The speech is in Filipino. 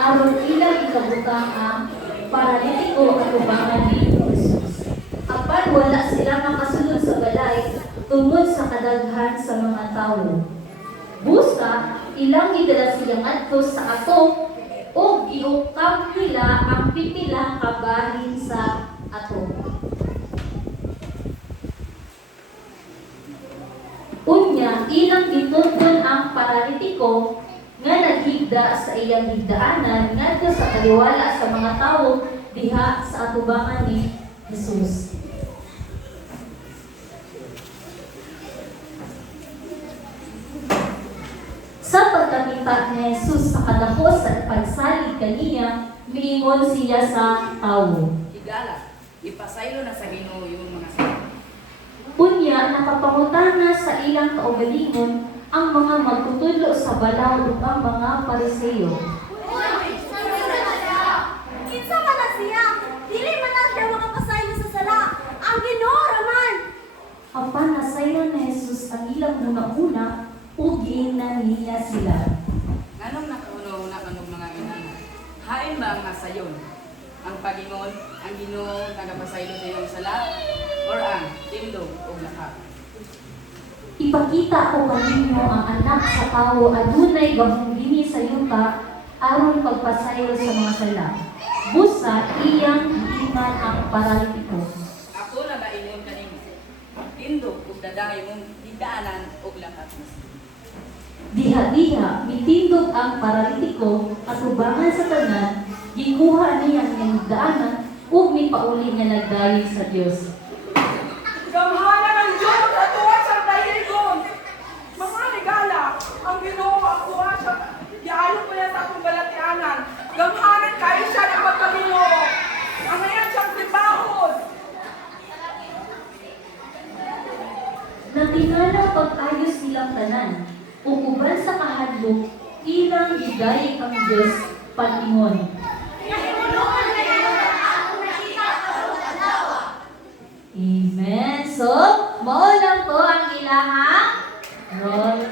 aron ilang ikabutang ang paralitiko at ubangan ni Jesus. Apan wala sila makasunod sa balay tungod sa kadaghan sa mga tao. Busa, ilang gidala silang adto sa ato o giukam nila ang pipila kabahin sa ato. Unya, ilang gituton ang paralitiko nga naghigda sa iyang higdaanan ngadto sa kaliwala sa mga tawo diha sa atubangan ni Jesus. Sa pagkakita ni Jesus sa kadakos sa pagsalig kaniya, miingon siya sa tawo. Higala, ipasaylo na sa Ginoo yung mga salita. Unya, nakapangutana sa ilang kaugalingon ang mga magtutudlo sa balaw ug ang mga Pariseo. Kinsa man na siya? Dili man na siya makapasaylo sa sala. Ang Ginoo raman. Apan nasaylo ni Jesus ang ilang una-una ug giingnan niya sila. Nganong nakauno-una kanong mga inana? Hain ba ang nasayon? Ang pagingon, ang Ginoo nagapasaylo sa iyong sala? Or ang tindog o lahat? Ipakita ko kaninyo ang anak sa tao adunay gahong dinhi sa yuta aron pagpasayo sa mga sala. Busa iyang giingan ang paralitiko. Ako na maingon kanimo. Tindog o daday mong higdaanan o lahat. Diha-diha mitindog ang paralitiko at ubangan sa tanan, gikuha niya ang higdaanan ug mipauli niya nagdayon sa Dios. Gamhanan ng Diyos at tuwa sa dahigon. Mga ligala, ang Ginoo ang tuwa siya. Dialog mo yan sa akong balatianan. Gamhanan kayo siya ng pagkaginoo. Ang ngayon siyang sibahod. Natingala pag-ayos nilang tanan, ug uban sa kahadlok, ilang gidayeg ang Dios paningon. Amen. So, mao lang to ang ilahang role